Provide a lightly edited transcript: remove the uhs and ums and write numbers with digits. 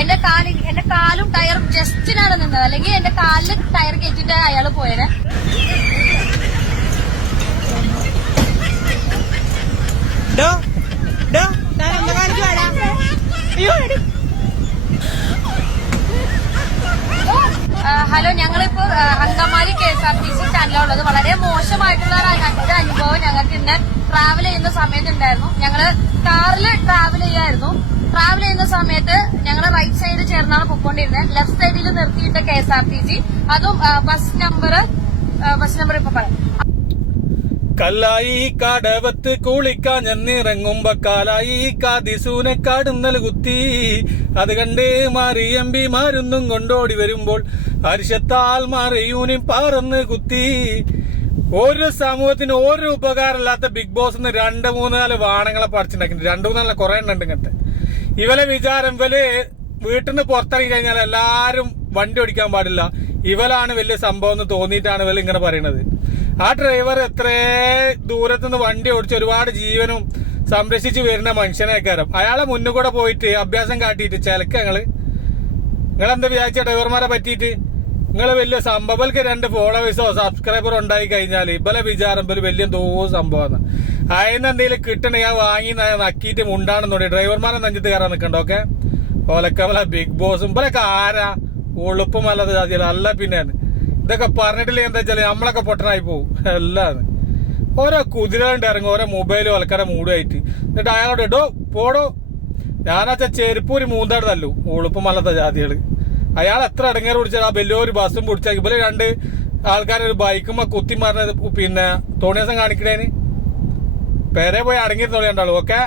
എന്റെ കാലും ടയറും ജസ്റ്റിനാണ് നിന്നത്, അല്ലെങ്കിൽ എന്റെ കാലില് ടയർ കയറ്റിട്ട് അയാള് പോയത്. ഹലോ, ഞങ്ങളിപ്പോ അങ്കമാലി KSRTC സ്റ്റാൻഡിലുള്ളത്. വളരെ മോശമായിട്ടുള്ള ഒരു അനുഭവം ഞങ്ങൾക്ക് ഇന്ന് ട്രാവൽ ചെയ്യുന്ന സമയത്ത് ഉണ്ടായിരുന്നു. ഞങ്ങള് കാറില് ട്രാവൽ ചെയ്യുന്ന സമയത്ത് ഞങ്ങള് റൈറ്റ് സൈഡ് ചേർന്നാണ് പൊക്കോണ്ടിരുന്നത്. ലെഫ്റ്റ് സൈഡിൽ നിർത്തിയിട്ട് KSRTC, അതും ബസ് നമ്പർ ഇപ്പൊ പറയാം. കല്ലായി കടവത്ത് കുളിക്കാൻ ചെന്നിറങ്ങുമ്പോ കാലായി കാതിസൂനെ കാടുന്നല് കുത്തി. അത് കണ്ട് മാറിയമ്പി മാരുന്നും കൊണ്ടോടി വരുമ്പോൾ ഹർഷത്താൽ മാറിയൂനി പറന്ന് കുത്തി. ഒരു സമൂഹത്തിന് ഒരു ഉപകാരമില്ലാത്ത ബിഗ് ബോസ് 2-3 വാണങ്ങളെ പഠിച്ചിട്ടുണ്ടാക്കി. 2-3 കുറെ എണ്ണുണ്ട് ഇങ്ങനത്തെ. ഇവലെ വിചാരം ഇവല് വീട്ടിൽ നിന്ന് പുറത്തിറങ്ങി കഴിഞ്ഞാൽ എല്ലാരും വണ്ടി ഓടിക്കാൻ പാടില്ല, ഇവലാണ് വലിയ സംഭവം എന്ന് തോന്നിയിട്ടാണ് ഇവൽ ഇങ്ങനെ പറയണത്. ആ ഡ്രൈവർ എത്ര ദൂരത്തുനിന്ന് വണ്ടി ഓടിച്ച് ഒരുപാട് ജീവനും സംരക്ഷിച്ചു വരുന്ന മനുഷ്യനേക്കാരം. അയാളെ മുന്നിൽ കൂടെ പോയിട്ട് അഭ്യാസം കാട്ടിയിട്ട് ചിലക്ക് നിങ്ങളെന്താ വിചാരിച്ച ഡ്രൈവർമാരെ പറ്റിയിട്ട്? നിങ്ങൾ വലിയ സംഭവർക്ക് 2 ഫോളോവേഴ്സോ സബ്സ്ക്രൈബറോ ഉണ്ടായി കഴിഞ്ഞാൽ ഇവലെ വിചാരം ഇവര് വലിയ എന്തോ സംഭവമാണ്. അതിന് എന്തെങ്കിലും കിട്ടണേ ഞാൻ വാങ്ങി നക്കിയിട്ട് മുണ്ടാണെന്നോടി ഡ്രൈവർമാരെ നെഞ്ചത്ത് കയറാൻ നിൽക്കണ്ടോ? ഓക്കെ, ഓലക്കമല ബിഗ് ബോസും ഇവലൊക്കെ ആരാ? ഉളുപ്പുമല്ലാതെ ജാതിയല്ല. അല്ല പിന്നെ ഇതൊക്കെ പറഞ്ഞിട്ടില്ല എന്താ വെച്ചാല് നമ്മളൊക്കെ പൊട്ടനായി പോകും. എല്ലാം ഓരോ കുതിരകളുണ്ട് ഇറങ്ങും, ഓരോ മൊബൈലും ആൾക്കാരെ മൂടുമായിട്ട്. എന്നിട്ട് അയാളോട് ഇടോ പോടോ, ഞാനാച്ചാ ചെരുപ്പൂരി മൂന്നാട് തല്ലു. ഉളുപ്പുമല്ലാത്ത ജാതികള്. അയാൾ എത്ര ഇടങ്ങേറ് പിടിച്ചാൽ ആ വലിയൊരു ബസ്സും പിടിച്ചാൽ ഇവര് 2 ആൾക്കാരൊരു ബൈക്കുമ്പോ കുത്തി മാറുന്നത് പിന്നെ തോണിയാസം കാണിക്കണേന് പേരെ പോയി അടങ്ങിയിരുന്നോളി ഉണ്ടാവും. ഓക്കെ.